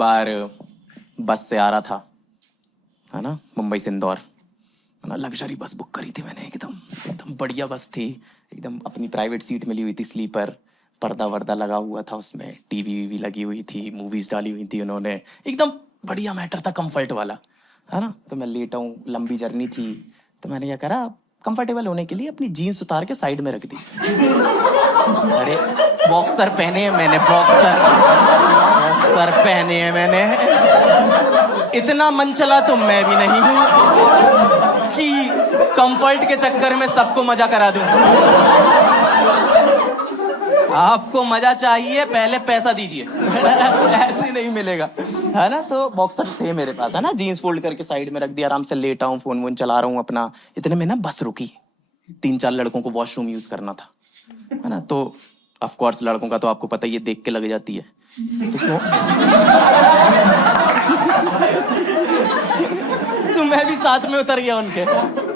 बार बस से आ रहा था, है ना, मुंबई से इंदौर, है ना। लग्जरी बस बुक करी थी मैंने, एकदम एकदम बढ़िया बस थी, एकदम अपनी प्राइवेट सीट मिली हुई थी, स्लीपर, पर्दा वर्दा लगा हुआ था उसमें, टीवी वीवी लगी हुई थी, मूवीज डाली हुई थी उन्होंने, एकदम बढ़िया मैटर था, कंफर्ट वाला, है ना। तो मैं लेटा हूँ, लंबी जर्नी थी, तो मैंने क्या करा, कंफर्टेबल होने के लिए अपनी जीन्स उतार के साइड में रख दी। अरे बॉक्सर पहने हैं मैंने, बॉक्सर पहने हैं मैंने। इतना मन चला तो मैं भी नहीं हूं कि कंफर्ट के चक्कर में सबको मजा करा दूं। आपको मजा चाहिए, पहले पैसा दीजिए। ऐसे नहीं मिलेगा, है ना। तो बॉक्सर थे मेरे पास, है ना, जीन्स फोल्ड करके साइड में रख दिया, आराम से लेटा हूँ, फोन वोन चला रहा हूँ अपना। इतने में ना बस रुकी, 3-4 लड़कों को वॉशरूम यूज करना था, है ना। तो ऑफ कोर्स लड़कों का तो आपको पता ही है, देख के लग जाती है, तो क्यों। तो मैं भी साथ में उतर गया उनके,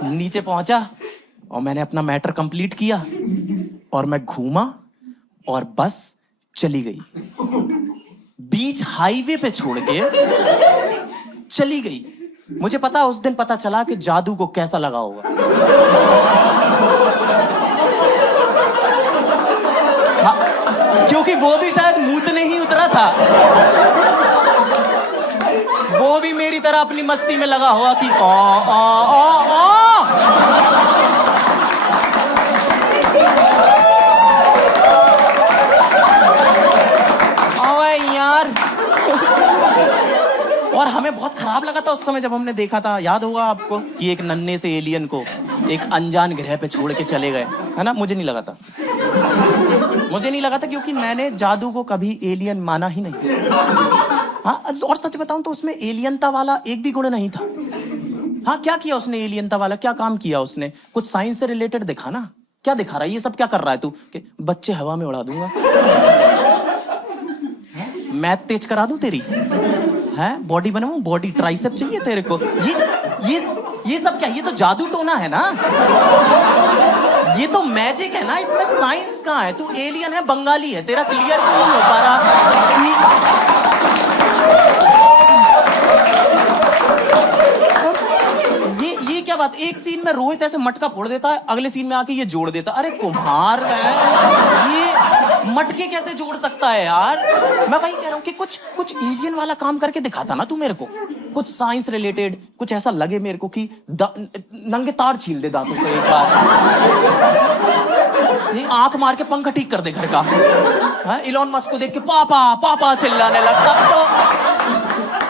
नीचे पहुंचा और मैंने अपना मैटर कंप्लीट किया और मैं घूमा और बस चली गई, बीच हाईवे पे छोड़ के चली गई। मुझे पता, उस दिन पता चला कि जादू को कैसा लगा होगा। हाँ, क्योंकि वो भी शायद मूतने ही उतरा था, वो भी मेरी तरह अपनी मस्ती में लगा हुआ कि ओ ओ ओ ओ। यार और हमें बहुत खराब लगा था उस समय जब हमने देखा था, याद होगा आपको, कि एक नन्हे से एलियन को एक अनजान ग्रह पे छोड़ के चले गए, है ना। मुझे नहीं लगा था, क्योंकि मैंने जादू को कभी एलियन माना ही नहीं। हाँ, और सच बताऊं तो उसमें एलियनता वाला एक भी गुण नहीं था। हाँ, क्या किया उसने एलियनता वाला, क्या काम किया उसने, कुछ साइंस से रिलेटेड दिखा ना। क्या दिखा रहा है, ये सब क्या कर रहा है तू, कि बच्चे हवा में उड़ा दूंगा, मैथ तेज करा दूं तेरी, है, बॉडी बनाऊं, बॉडी ट्राइसेप चाहिए तेरे को, ये सब क्या, ये तो जादू टोना है ना, ये तो मैजिक है ना, इसमें साइंस कहाँ है। तू एलियन है, बंगाली है, तेरा क्लियर क्यों नहीं हो पा रहा। ये क्या बात, एक सीन में रोहित ऐसे मटका फोड़ देता है, अगले सीन में आके ये जोड़ देता। अरे कुम्हार है ये, मटके कैसे जोड़ सकता है यार। मैं वही कह रहा हूँ कि कुछ एलियन वाला काम करके दिखाता ना तू मेरे को, कुछ साइंस रिलेटेड, कुछ ऐसा लगे मेरे को कि नंगे तार छील दे दांतों से एक बार, ये आंख मार के पंखा ठीक कर दे घर का, हाँ, इलॉन मस्क को देख के पापा पापा चिल्लाने लग,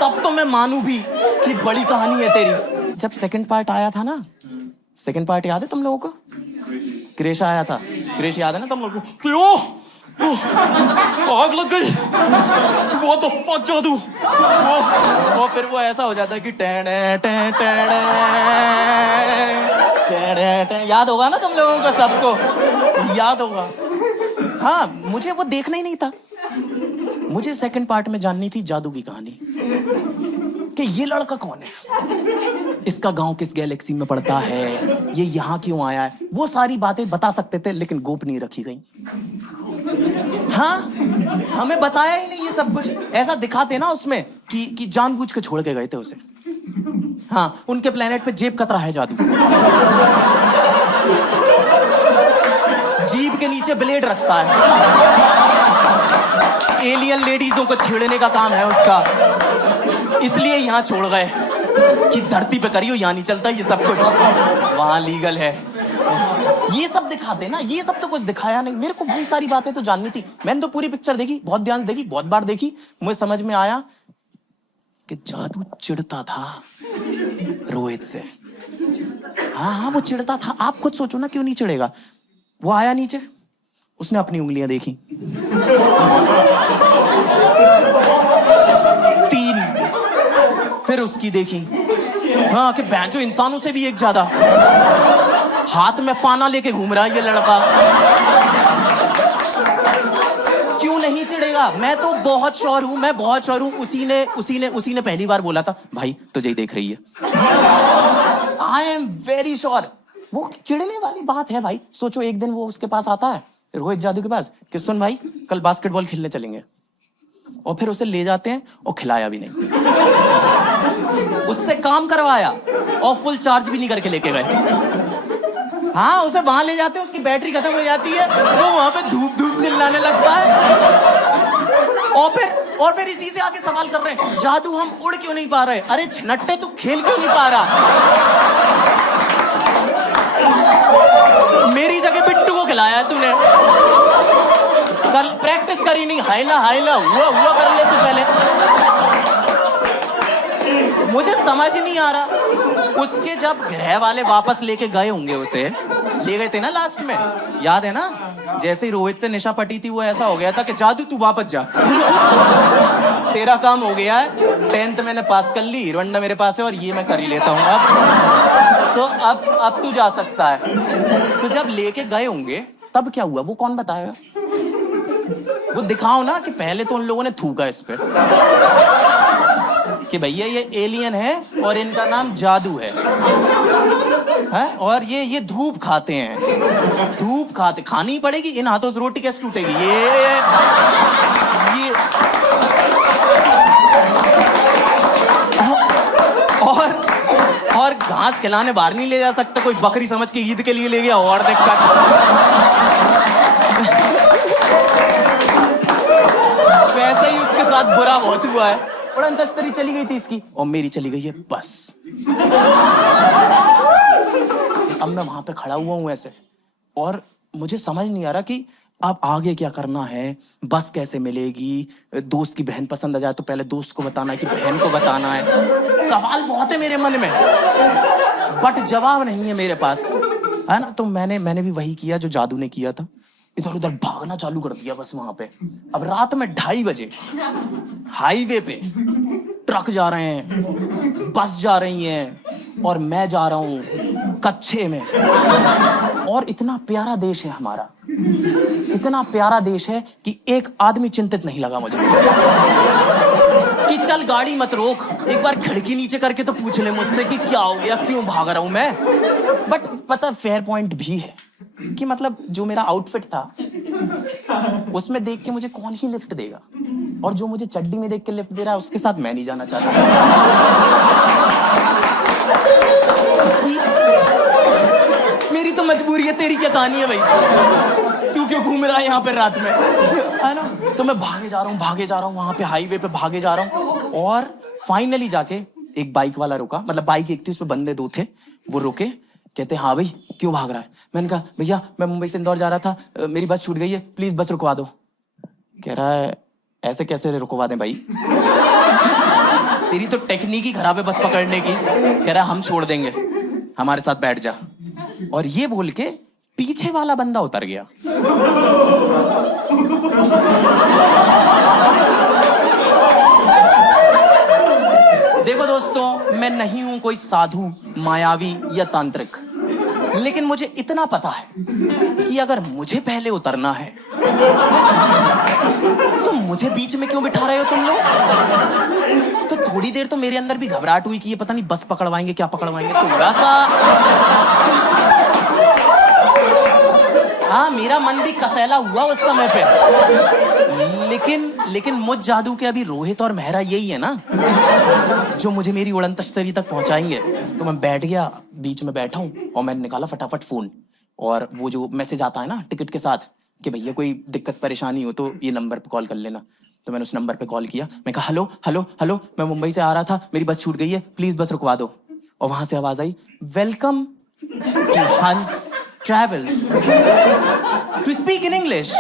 तब तो मैं मानू भी कि बड़ी कहानी है तेरी। जब सेकंड पार्ट आया था ना, सेकंड पार्ट याद है तुम लोगों को, क्रेश आया था, क्रेश याद है ना तुम लोगों को, क्यों आग लग गई, वो तो फक जादू, वो फिर वो ऐसा हो जाता है कि टेढ़े टेढ़े टेढ़े, याद होगा ना तुम लोगों को, सबको याद होगा। हाँ, मुझे वो देखना ही नहीं था, मुझे सेकंड पार्ट में जाननी थी जादू की कहानी, कि ये लड़का कौन है, इसका गांव किस गैलेक्सी में पड़ता है, ये यहाँ क्यों आया है। वो सारी बातें बता सकते थे, लेकिन गोपनीय रखी गई। हाँ, हमें बताया ही नहीं ये सब कुछ, ऐसा दिखाते ना उसमें कि जानबूझ के छोड़ के गए थे उसे। हाँ, उनके प्लेनेट पे जेब कतरा है जादू, जीभ के नीचे ब्लेड रखता है, एलियन लेडीजों को छेड़ने का काम है उसका, इसलिए यहां छोड़ गए कि धरती पे करियो, यहां नहीं चलता ये सब कुछ, वहां लीगल है। ये सब दिखाते ना, ये सब तो कुछ दिखाया नहीं। मेरे को बहुत सारी बातें तो जाननी थी, मैंने तो पूरी पिक्चर देखी, बहुत ध्यान से देखी, बहुत बार देखी। मुझे समझ में आया कि जादू चिढ़ता था रोहित से। हाँ, वो चिढ़ता था। आप खुद सोचो ना, क्यों नहीं चिढ़ेगा। वो आया नीचे, उसने अपनी उंगलियां देखी, 3, फिर उसकी देखी, हाँ, कि बैंचो इंसानों से भी एक ज्यादा, हाथ में पाना लेके घूम रहा है ये लड़का। क्यों नहीं चिढ़ेगा। मैं तो बहुत श्योर हूं, मैं बहुत श्योर हूं, उसी ने पहली बार बोला था, भाई तुझे ही देख रही है। I am very sure. वो चिढ़ने वाली बात है भाई। सोचो एक दिन वो उसके पास आता है, रोहित जादू के पास, कि सुन भाई कल बास्केटबॉल खेलने चलेंगे। और फिर उसे ले जाते हैं और खिलाया भी नहीं, उससे काम करवाया और फुल चार्ज भी नहीं करके लेके गए। हाँ, उसे वहां ले जाते हैं, उसकी बैटरी खत्म हो जाती है, वो वहां पे धूप धूप चिल्लाने लगता है, और फिर इसी से आके सवाल कर रहे हैं, जादू हम उड़ क्यों नहीं पा रहे? अरे छनट्टे, तू खेल क्यों नहीं पा रहा? मेरी जगह बिट्टू को खिलाया है तूने, कल प्रैक्टिस करी नहीं, हाइला हाइला हुआ हुआ कर ले तू पहले। मुझे समझ नहीं आ रहा, उसके जब ग्रह वाले वापस लेके गए होंगे, उसे ले गए थे ना लास्ट में, याद है ना? जैसे ही रोहित से निशा पटी थी, वो ऐसा हो गया था कि जादू तू वापस जा, तेरा काम हो गया है, 10th मैंने पास कर ली, हीरो होंडा मेरे पास है और ये मैं कर ही लेता हूँ अब, तो अब तू जा सकता है। तो जब लेके गए होंगे तब क्या हुआ, वो कौन बताएगा? वो दिखाओ ना कि पहले तो उन लोगों ने थूका इस पे कि भैया ये एलियन है और इनका नाम जादू है, और ये धूप खाते हैं, धूप खानी ही पड़ेगी, इन हाथों से रोटी कैसे टूटेगी? ये और घास खिलाने बाहर नहीं ले जा सकते, कोई बकरी समझ के ईद के लिए ले गया और दिक्कत। वैसे ही उसके साथ बुरा बहुत हुआ है, और अंतस्तरी चली गई थी इसकी और मेरी चली गई है बस। अब मैं वहां पे खड़ा हुआ हूं ऐसे, और मुझे समझ नहीं आ रहा कि अब आगे क्या करना है, बस कैसे मिलेगी, दोस्त की बहन पसंद आ जाए तो पहले दोस्त को बताना है कि बहन को बताना है। सवाल बहुत है मेरे मन में, बट जवाब नहीं है मेरे पास, है ना? तो मैंने भी वही किया जो जादू ने किया था, इधर उधर भागना चालू कर दिया बस वहां पे। अब रात में 2:30 बजे हाईवे पे ट्रक जा रहे हैं, बस जा रही हैं, और मैं जा रहा हूं कच्चे में। और इतना प्यारा देश है हमारा, इतना प्यारा देश है कि एक आदमी चिंतित नहीं लगा मुझे कि चल गाड़ी मत रोक, एक बार खिड़की नीचे करके तो पूछ ले मुझसे कि क्या हो गया, क्यों भाग रहा हूं मैं। बट पता फेयर पॉइंट भी है कि मतलब जो मेरा आउटफिट था उसमें देख के मुझे कौन ही लिफ्ट देगा, और जो मुझे चड्डी में देख के लिफ्ट दे रहा है उसके साथ मैं नहीं जाना चाहता। मेरी तो मजबूरी है, तेरी क्या कहानी है भाई? तू क्यों घूम रहा है यहाँ पे रात में, है ना? तो मैं भागे जा रहा हूँ वहां पे हाईवे पे भागे जा रहा हूँ, और फाइनली जाके एक बाइक वाला रुका, मतलब बाइक एक थी, उस पे बंदे 2 थे, वो रुके, कहते हाँ भाई क्यों भाग रहा है? मैंने कहा भैया मैं मुंबई से इंदौर जा रहा था, मेरी बस छूट गई है, प्लीज बस रुकवा दो। कह रहा है ऐसे कैसे रुकवा दें भाई, तेरी तो टेक्निक ही खराब है बस पकड़ने की। कह रहा है हम छोड़ देंगे, हमारे साथ बैठ जा। और ये बोल के पीछे वाला बंदा उतर गया। देखो दोस्तों, मैं नहीं हूं कोई साधु, मायावी या तांत्रिक, लेकिन मुझे इतना पता है कि अगर मुझे पहले उतरना है तो मुझे बीच में क्यों बिठा रहे हो तुम लोग? तो थोड़ी देर तो मेरे अंदर भी घबराहट हुई कि ये पता नहीं बस पकड़वाएंगे क्या पकड़वाएंगे, थोड़ा सा। हाँ, मेरा मन भी कसैला हुआ उस समय पे, लेकिन मुझ जादू के अभी रोहित और मेहरा यही है ना जो मुझे मेरी उड़न तश्तरी तक पहुंचाएंगे। तो मैं बैठ गया, बीच में बैठा हूं, और मैंने निकाला फटाफट फोन, और वो जो मैसेज आता है ना टिकट के साथ कि भैया कोई दिक्कत परेशानी हो तो ये नंबर पे कॉल कर लेना। तो मैंने उस नंबर पे कॉल किया, मैं कहा हेलो हेलो हेलो, मैं मुंबई से आ रहा था, मेरी बस छूट गई है, प्लीज बस रुकवा दो। और वहां से आवाज आई, welcome to Hans travels, to speak in English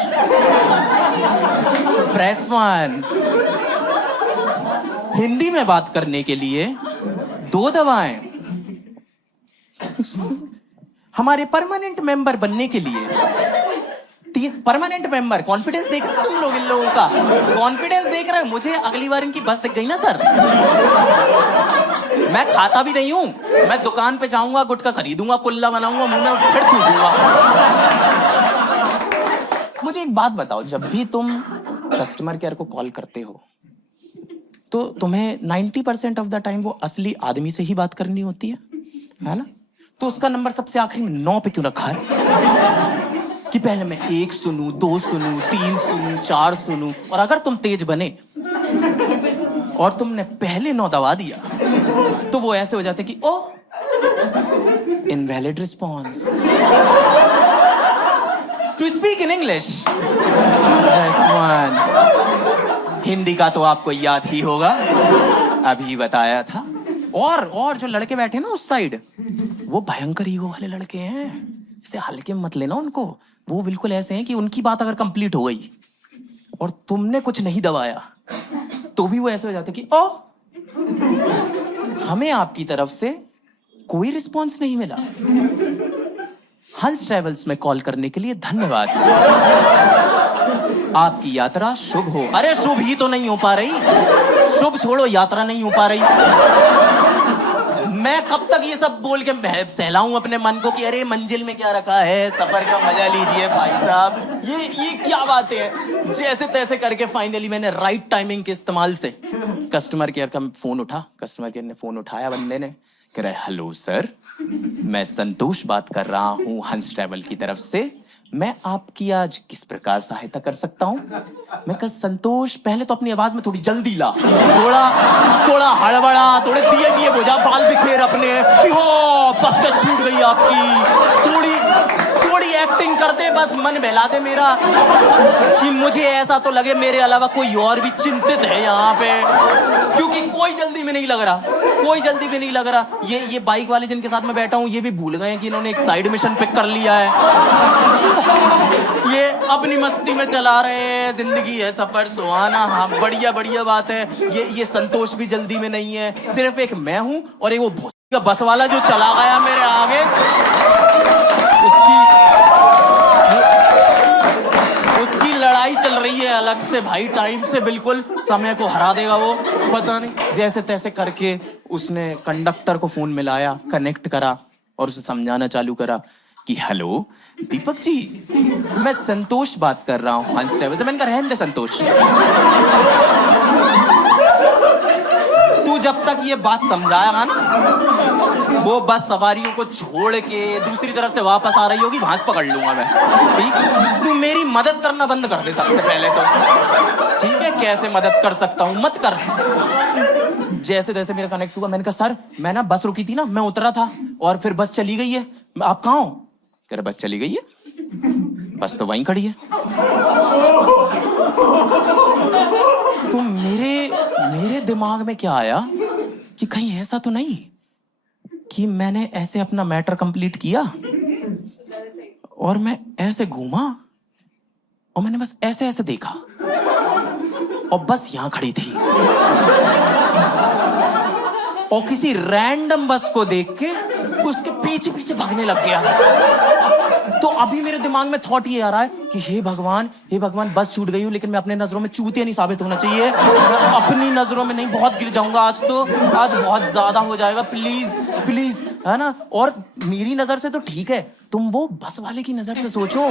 press 1। Hindi में बात करने के लिए 2 दबाएं। हमारे परमानेंट मेंबर बनने के लिए 3 परमानेंट मेंबर। कॉन्फिडेंस देख रहे हो तुम लोग, इन लोगों का कॉन्फिडेंस देख रहे हो। मुझे अगली बार इनकी बस दिख गई ना सर, मैं खाता भी नहीं हूं, मैं दुकान पे जाऊंगा, गुटखा खरीदूंगा, कुल्ला बनाऊंगा, मुंह में फिर थूकूंगा। मुझे एक बात बताओ, जब भी तुम कस्टमर केयर को कॉल करते हो तो तुम्हें 90% ऑफ द टाइम वो असली आदमी से ही बात करनी होती है ना? तो उसका नंबर सबसे आखिरी में 9 पे क्यों रखा है कि पहले मैं 1 सुनूं, 2 सुनूं, 3 सुनूं, 4 सुनूं? और अगर तुम तेज बने और तुमने पहले 9 दबा दिया, तो वो ऐसे हो जाते कि oh invalid response. To speak in English, Hindi का तो आपको याद ही होगा, अभी बताया था। और जो लड़के बैठे ना उस साइड, वो भयंकर ईगो वाले लड़के हैं, ऐसे हल्के में मत लेना उनको। वो बिल्कुल ऐसे हैं कि उनकी बात अगर कंप्लीट हो गई और तुमने कुछ नहीं दबाया तो भी वो ऐसे हो जाते कि ओ हमें आपकी तरफ से कोई रिस्पॉन्स नहीं मिला। हंस ट्रेवल्स में कॉल करने के लिए धन्यवाद। आपकी यात्रा शुभ हो। अरे शुभ ही तो नहीं हो पा रही, शुभ छोड़ो, यात्रा नहीं हो पा रही। मैं कब तक ये सब बोल के सहलाऊं अपने मन को कि अरे मंजिल में क्या रखा है, सफर का मजा लीजिए भाई साहब। ये क्या बातें हैं। जैसे तैसे करके फाइनली मैंने राइट टाइमिंग के इस्तेमाल से कस्टमर केयर का फोन उठा। कस्टमर केयर ने फोन उठाया, बंदे ने कह रहा है हेलो सर, मैं संतोष बात कर रहा हूँ हंस ट्रैवल की तरफ से, मैं आपकी आज किस प्रकार सहायता कर सकता हूँ। मैं कहा संतोष, पहले तो अपनी आवाज में थोड़ी जल्दी ला, थोड़ा हड़बड़ा, थोड़े दिए बुझा, बाल बिखेर अपने कि हो बस का छूट गई आपकी, थोड़ी एक्टिंग कर दे, बस मन बहला दे मेरा कि मुझे ऐसा तो लगे मेरे अलावा कोई और भी चिंतित है यहाँ पे, क्योंकि कोई जल्दी में नहीं लग रहा। ये बाइक वाले जिनके साथ में बैठा हूँ ये भी भूल गए कि इन्होंने एक साइड मिशन पिक कर लिया है। ये अपनी मस्ती में चला रहे हैं, जिंदगी है सफर सुहाना। हाँ बढ़िया बात है। ये संतोष भी जल्दी में नहीं है, सिर्फ एक मैं हूँ और एक वो बस वाला जो चला गया मेरे आगे, उसकी लड़ाई चल रही है अलग से भाई, टाइम से बिल्कुल समय को हरा देगा वो, पता नहीं। जैसे तैसे करके उसने कंडक्टर को फोन मिलाया, कनेक्ट करा और उसे समझाना चालू करा कि हेलो दीपक जी, मैं संतोष बात कर रहा हूँ हंस ट्रैवल से। मैंने कहा रहने दे संतोष, तू जब तक ये बात समझाएगा ना, वो बस सवारियों को छोड़ के दूसरी तरफ से वापस आ रही होगी, भांस पकड़ लूंगा मैं, ठीक। तू मेरी मदद करना बंद कर दे सबसे पहले तो, ठीक है। कैसे मदद कर सकता हूँ, मत कर। जैसे तैसे मेरा कनेक्ट हुआ। मैंने कहा सर, मैं ना बस रुकी थी ना, मैं उतरा था और फिर बस चली गई है, आप कहाँ हो? कह रहे बस चली गई है, बस तो वहीं खड़ी है। तो मेरे दिमाग में क्या आया कि कहीं ऐसा तो नहीं कि मैंने ऐसे अपना मैटर कंप्लीट किया और मैं ऐसे घूमा और मैंने बस ऐसे ऐसे देखा और बस यहां खड़ी थी और किसी रैंडम बस को देख के उसके पीछे पीछे भागने लग गया। तो अभी मेरे दिमाग में थॉट ये आ रहा है कि हे भगवान बस छूट गई हूँ, लेकिन मैं अपने नजरों में चूतिया नहीं साबित होना चाहिए। अपनी नजरों में नहीं, बहुत गिर जाऊंगा आज बहुत ज्यादा हो जाएगा, प्लीज है ना। और मेरी नजर से तो ठीक है, तुम वो बस वाले की नजर से सोचो,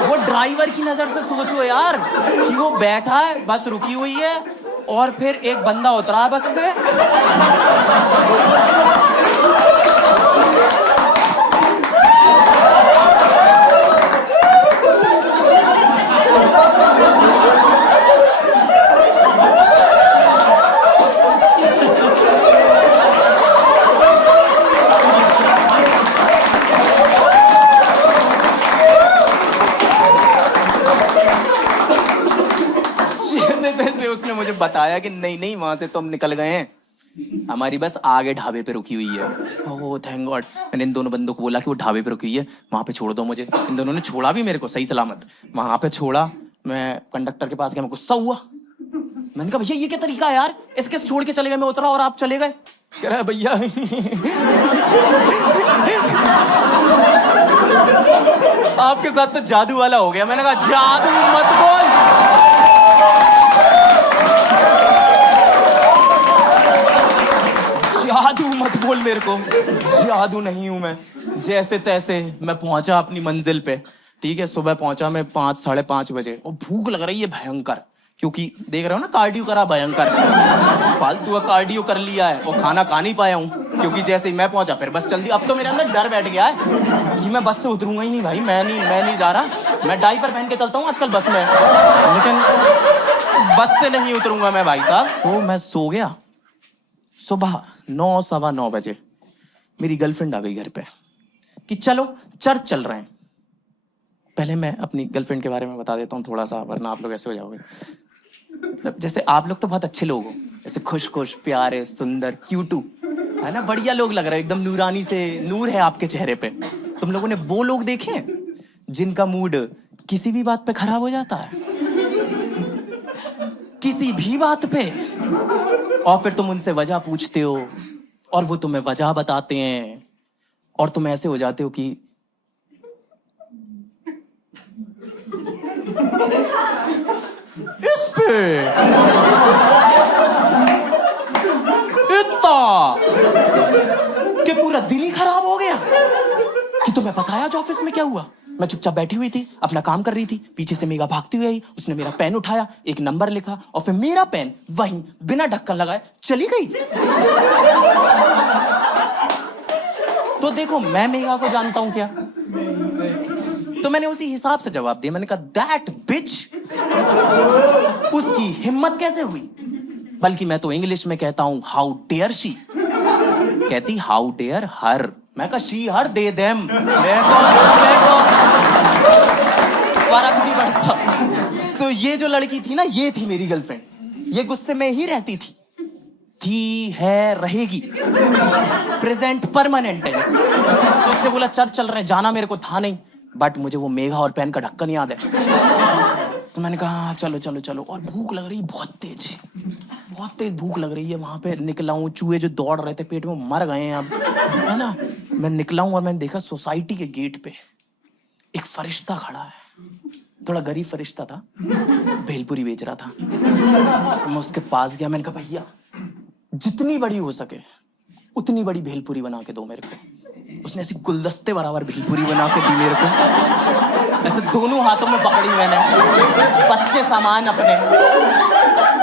वो ड्राइवर की नजर से सोचो यार, कि वो बैठा है, बस रुकी हुई है और फिर एक बंदा उतरा बस से, उसने मुझे बताया कि नहीं वहां से तो हम निकल गए हैं, हमारी बस आगे ढाबे पे रुकी हुई है। Oh thank God. मैंने इन दोनों बंदों को बोला कि वो ढाबे पे रुकी हुई है, वहां पे छोड़ दो मुझे। इन दोनों ने छोड़ा भी मेरे को सही सलामत, वहां पे छोड़ा। मैं कंडक्टर के पास गया, मैं गुस्सा हुआ। मैंने कहा भैया ये क्या तरीका है यार, इसके छोड़ के चले गए, मैं उतरा और आप चले गए। कह रहा है भैया आपके साथ तो जादू वाला हो गया। मैंने कहा जादू मत बोल, जादू मत बोल मेरे को, जादू नहीं हूं मैं। जैसे तैसे मैं पहुंचा अपनी मंजिल पे, ठीक है। सुबह पहुंचा मैं 5 साढ़े 5 बजे और भूख लग रही है भयंकर, क्योंकि देख रहे हो ना कार्डियो करा भयंकर, फालतू का कार्डियो कर लिया है और खाना खा नहीं पाया हूँ, क्योंकि जैसे ही मैं पहुंचा फिर बस चल दी। अब तो मेरे अंदर डर बैठ गया है कि मैं बस से उतरूंगा ही नहीं भाई, मैं नहीं जा रहा। मैं डायपर पहन के चलता हूँ आजकल बस में, लेकिन बस से नहीं उतरूंगा मैं भाई साहब। तो मैं सो गया। सुबह 9 सवा 9 बजे मेरी गर्लफ्रेंड आ गई घर पे कि चलो चर्च चल रहे हैं। पहले मैं अपनी गर्लफ्रेंड के बारे में बता देता हूँ थोड़ा सा, वरना आप लोग ऐसे हो जाओगे। मतलब जैसे आप लोग तो बहुत अच्छे लोग हो, ऐसे खुश खुश प्यारे सुंदर क्यूटू, है ना, बढ़िया लोग लग रहे हो, एकदम नूरानी से नूर है आपके चेहरे पे। तुम लोगों ने वो लोग देखे हैं जिनका मूड किसी भी बात पे खराब हो जाता है, किसी भी बात पे, और फिर तुम उनसे वजह पूछते हो और वो तुम्हें वजह बताते हैं और तुम ऐसे हो जाते हो कि इस पे इतना कि पूरा दिन ही खराब हो गया कि तुम्हें पता है आज ऑफिस में क्या हुआ। मैं चुपचाप बैठी हुई थी, अपना काम कर रही थी, पीछे से मेघा भागती हुई आई, उसने मेरा पेन उठाया, एक नंबर लिखा और फिर मेरा पेन वहीं बिना ढक्कन लगाए चली गई। तो देखो मैं मेघा को जानता हूं क्या, तो मैंने उसी हिसाब से जवाब दिया। मैंने कहा दैट बिच, उसकी हिम्मत कैसे हुई। बल्कि मैं तो इंग्लिश में कहता हूं हाउ डेयर शी, कहती हाउ डेयर हर। मैं कहा शी हर दे देम, फर्क नहीं पड़ता। तो ये जो लड़की थी ना, ये थी मेरी गर्लफ्रेंड। ये गुस्से में ही रहती थी है रहेगी, प्रेजेंट परमानेंट टेंस। तो उसने बोला चर्च चल रहे हैं, जाना मेरे को था नहीं, बट मुझे वो मेघा और पेन का ढक्कन याद है। तो मैंने कहा चलो चलो चलो। और भूख लग रही बहुत तेज भूख लग रही है। वहां पे निकला हूँ, चूहे जो दौड़ रहे थे पेट में मर गए हैं अब, है ना। मैं निकला हूँ और मैंने देखा सोसाइटी के गेट पे एक फरिश्ता खड़ा है, थोड़ा गरीब फरिश्ता था, भेलपुरी बेच रहा था। मैं उसके पास गया, मैंने कहा भैया जितनी बड़ी हो सके उतनी बड़ी भेलपुरी बना के दो मेरे को। उसने ऐसी गुलदस्ते बराबर भेलपुरी बना के दी मेरे को, ऐसे दोनों हाथों में पकड़ी मैंने, बच्चे सामान अपने,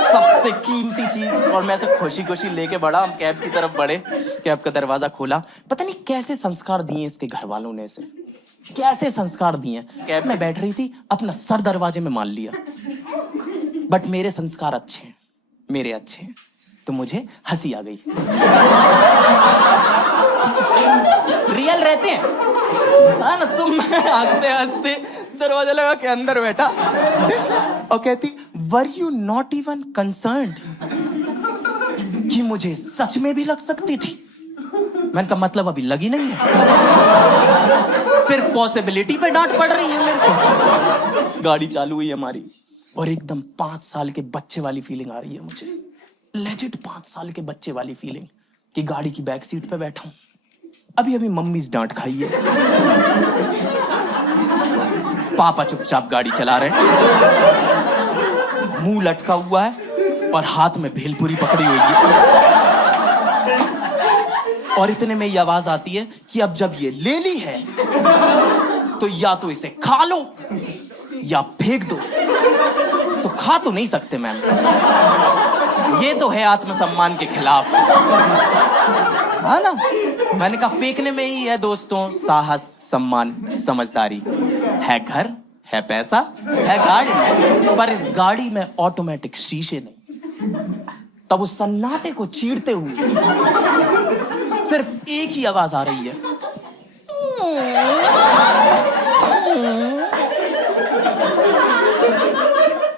सबसे कीमती चीज। और मैं ऐसे खुशी खुशी लेके बढ़ा, हम कैब की तरफ बढ़े, कैब का दरवाजा खोला। पता नहीं कैसे संस्कार दिए इसके घर वालों ने इसे, कैसे संस्कार दिए। कैब में बैठ रही थी, अपना सर दरवाजे में मान लिया। बट मेरे संस्कार अच्छे हैं, मेरे अच्छे हैं, तो मुझे हंसी आ गई। रियल रहते हैं, हाँ ना। तुम हंसते हंसते दरवाजा लगा के अंदर बैठा और कहती were you not even concerned कि मुझे सच में भी लग सकती थी। मैंने कहा मतलब अभी लगी नहीं है, सिर्फ पॉसिबिलिटी पे डांट पड़ रही है मेरे को। गाड़ी चालू हुई हमारी और एकदम 5 साल के बच्चे वाली फीलिंग आ रही है मुझे, लेजिट 5 साल के बच्चे वाली फीलिंग कि गाड़ी की बैक सीट पे बैठा हूं, अभी अभी मम्मी से डांट खाई है, पापा चुपचाप गाड़ी चला रहे हैं, मुंह लटका हुआ है और हाथ में भेलपुरी पकड़ी हुई है। और इतने में ये आवाज आती है कि अब जब ये ले ली है तो या तो इसे खा लो या फेंक दो। तो खा तो नहीं सकते मैम, ये तो है आत्मसम्मान के खिलाफ, है ना। मैंने कहा फेंकने में ही है दोस्तों साहस, सम्मान, समझदारी। है घर, है पैसा, है गाड़ी, पर इस गाड़ी में ऑटोमेटिक शीशे नहीं। तब उस सन्नाटे को चीरते हुए सिर्फ एक ही आवाज आ रही है,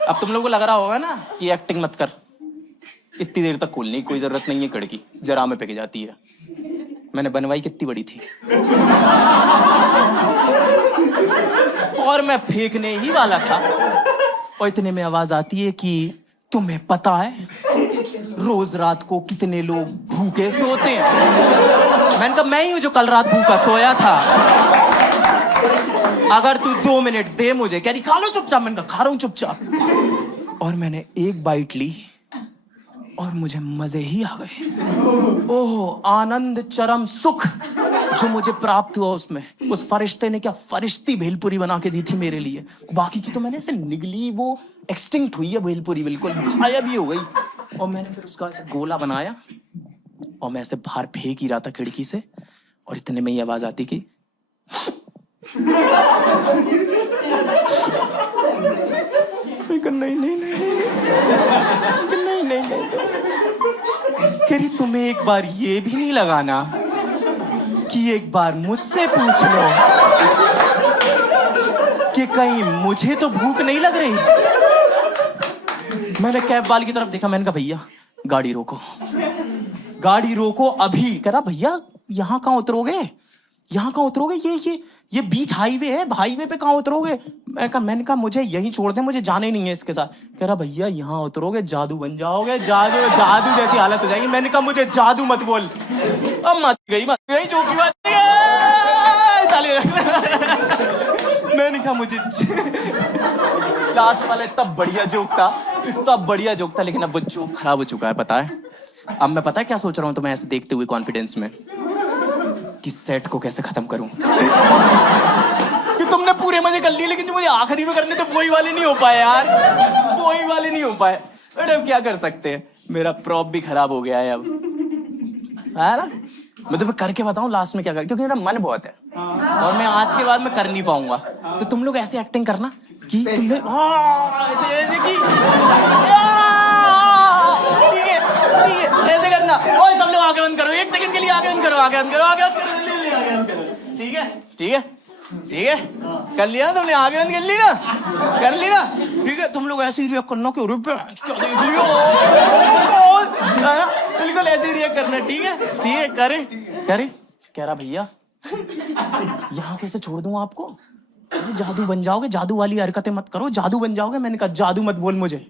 अब तुम लोगों को लग रहा होगा ना कि एक्टिंग मत कर, इतनी देर तक खोलने की कोई जरूरत नहीं है, खिड़की जरा में पिघल जाती है। मैंने बनवाई कितनी बड़ी थी और मैं फेंकने ही वाला था और इतने में आवाज आती है कि तुम्हें पता है रोज रात को कितने लोग भूखे सोते हैं। मैंने कहा मैं ही हूं जो कल रात भूखा सोया था, अगर तू 2 मिनट दे मुझे। कह रही खा लो चुपचाप। मैंने कहा खा रहा हूं चुपचाप। और मैंने एक बाइट ली और मुझे मजे ही आ गए। ओह आनंद, चरम सुख जो मुझे प्राप्त हुआ उसमें। उस फरिश्ते ने क्या फरिश्ती भेलपुरी बना के दी थी मेरे लिए। बाकी की तो मैंने ऐसे निगली, वो एक्सटिंक्ट हुई है भेलपुरी, बिल्कुल गायब ही हो गई। और मैंने फिर उसका ऐसे गोला बनाया और मैं ऐसे बाहर फेंक ही रहा था खिड़की से, और इतने में ही आवाज आती कि नहीं नहीं नहीं नहीं कह रही तुम्हें एक बार ये भी नहीं लगाना कि एक बार मुझसे पूछ लो कि कहीं मुझे तो भूख नहीं लग रही। मैंने कैब वाले की तरफ देखा, मैंने कहा भैया गाड़ी रोको, गाड़ी रोको अभी। कह रहा भैया यहाँ कहाँ उतरोगे, यहाँ कहाँ उतरोगे, ये बीच हाईवे है, हाईवे पे कहाँ उतरोगे। मैंने कहा मुझे यहीं छोड़ दे, मुझे जाना ही नहीं है इसके साथ। कह रहा भैया यहाँ उतरोगे जादू बन जाओगे, जादू जादू जैसी हालत हो जाएगी। मैंने कहा मुझे जादू मत बोल। अब मत गई जो की बात नहीं है। मैंने कहा मुझे लास्ट वाला इतना बढ़िया जोक था, लेकिन अब वो जोक खराब हो चुका है, पता है। अब मैं पता है क्या सोच रहा हूँ तुम्हें ऐसे देखते हुए कॉन्फिडेंस में, कि सेट को कैसे खत्म करूं। कि तुमने पूरे मजे कर लिए, लेकिन जो मुझे आखिरी में करने थे वही वाले नहीं हो पाए यार, वही वाले नहीं हो पाए। बट अब क्या कर सकते हैं, मेरा प्रॉप भी खराब हो गया है अब, है ना। मतलब मैं करके बताऊं लास्ट में क्या कर, क्योंकि मेरा मन बहुत है और मैं आज के बाद मैं कर नहीं पाऊंगा। तो तुम लोग ऐसे एक्टिंग करना कि तुमने ऐसे कि ठीक है ऐसे करना। ओए सब लोग आगे बंद करो, 1 सेकंड के लिए आगे बंद करो, ठीक है कर लिया तुमने, आगे बंद कर ली ना, ठीक है। तुम लोग ऐसे ही रिएक्ट करना कि क्या देख लियो, बिल्कुल ऐसे ही रिएक्ट करना, ठीक है। करे कह रहा भैया यहाँ कैसे छोड़ दूं आपको, जादू बन जाओगे, जादू वाली हरकतें मत करो, जादू बन जाओगे। मैंने कहा जादू मत बोल मुझे।